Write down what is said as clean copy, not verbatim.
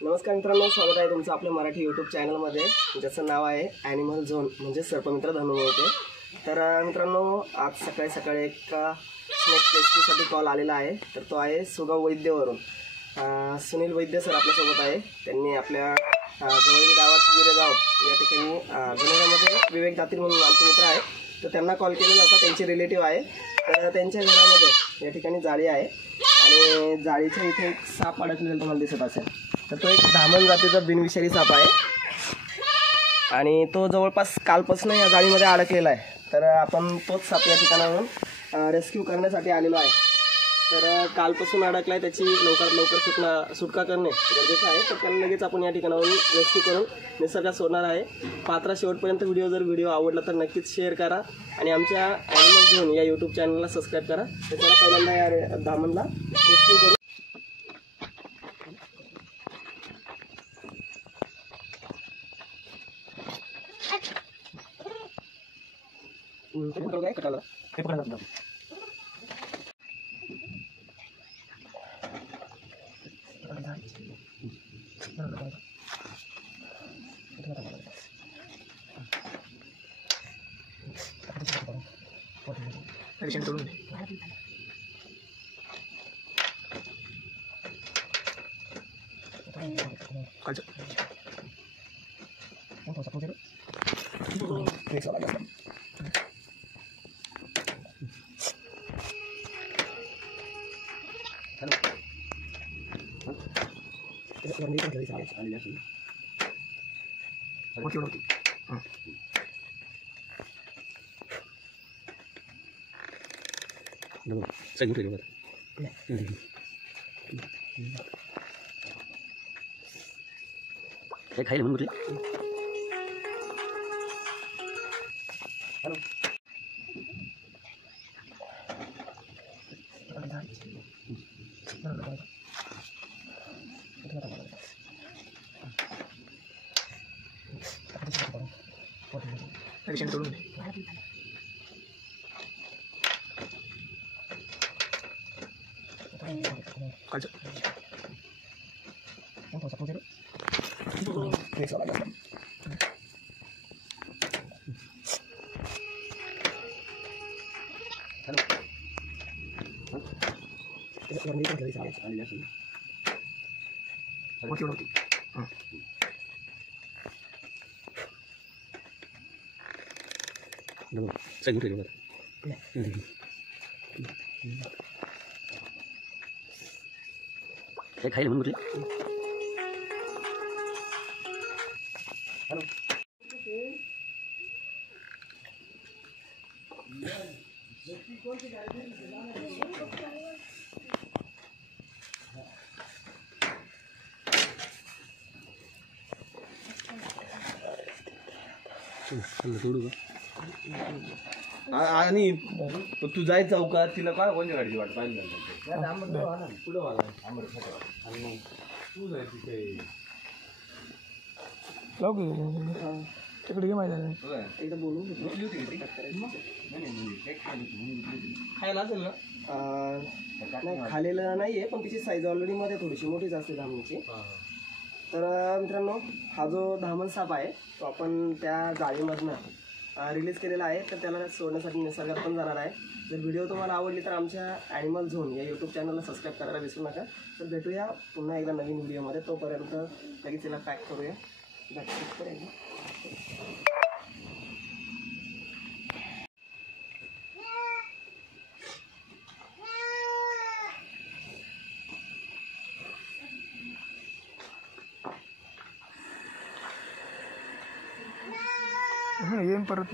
नमस्कार मित्रांनो, स्वागत आहे तुमचं आपल्या मराठी यूट्यूब चॅनलमध्ये, ज्याचं नाव आहे ॲनिमल झोन म्हणजे सर्पमित्र धनुमोहिते। तर मित्रांनो, आज सकाळी सकाळी एक स्नेक रेस्क्यूसाठी कॉल आलेला आहे। तर तो आहे सुगाव वैद्यवरून। सुनील वैद्य सर आपल्यासोबत आहे। त्यांनी आपल्या जवळील गावात विरेगाव या ठिकाणी जुन्नरमध्ये विवेक दातीर म्हणून आमचे मित्र आहे, तर त्यांना कॉल केलेला होता। त्यांचे रिलेटिव्ह आहे, तर त्यांच्या घरामध्ये या ठिकाणी जाळी आहे आणि जाळीच्या इथे एक साप अडकलेला तुम्हाला दिसत असेल। तर तो एक धामण जातीचा बिनविषारी साप आहे आणि तो जवळपास कालपासून या जाळीमध्ये अडकलेला आहे। तर आपण तोच साप या ठिकाणावरून रेस्क्यू करण्यासाठी आलेलो आहे। तर कालपासून अडकला आहे, त्याची लवकरात लवकर सुटका करणे गरजेचं आहे। तर त्याला लगेच आपण या ठिकाणावरून रेस्क्यू करून निसर्गात सोडणार आहे। पात्रा शेवटपर्यंत व्हिडिओ आवडला तर नक्कीच शेअर करा आणि आमच्या ॲनिमल झोन या यूट्यूब चॅनलला सबस्क्राईब करा। त्याला पहिल्यांदा या धामणला रेस्क्यू करू। काय कटाला ते पकडा जातं पेशंट तोडून कालचं काय खायला म्हणून पेशंट तोडून कालचं काय खायला म्हणून आणि तू जायचं चौकात तिला काय कोणत्या गाडीची वाट पाहिजे पुढं तू जाय तिथे तिकडे घे माहिती एकदा बोलून खायला असेल ना? नाही, खालेलं नाही आहे, पण तिची साईज ऑलरेडी मध्ये थोडीशी मोठीच असते धामणीची। तर मित्रांनो, हा जो धामण साप आहे तो आपण त्या जाळीमधनं रिलीज केलेला आहे। तर त्याला सोडण्यासाठी निसर्गात पण जाणार आहे। जर व्हिडिओ तुम्हाला आवडली तर आमच्या ॲनिमल झोन या यूट्यूब चॅनलला सबस्क्राईब करायला विसरू नका। तर भेटूया पुन्हा एकदा नवीन व्हिडिओमध्ये। तोपर्यंत लगेच त्याला पॅक करूया। येईन परत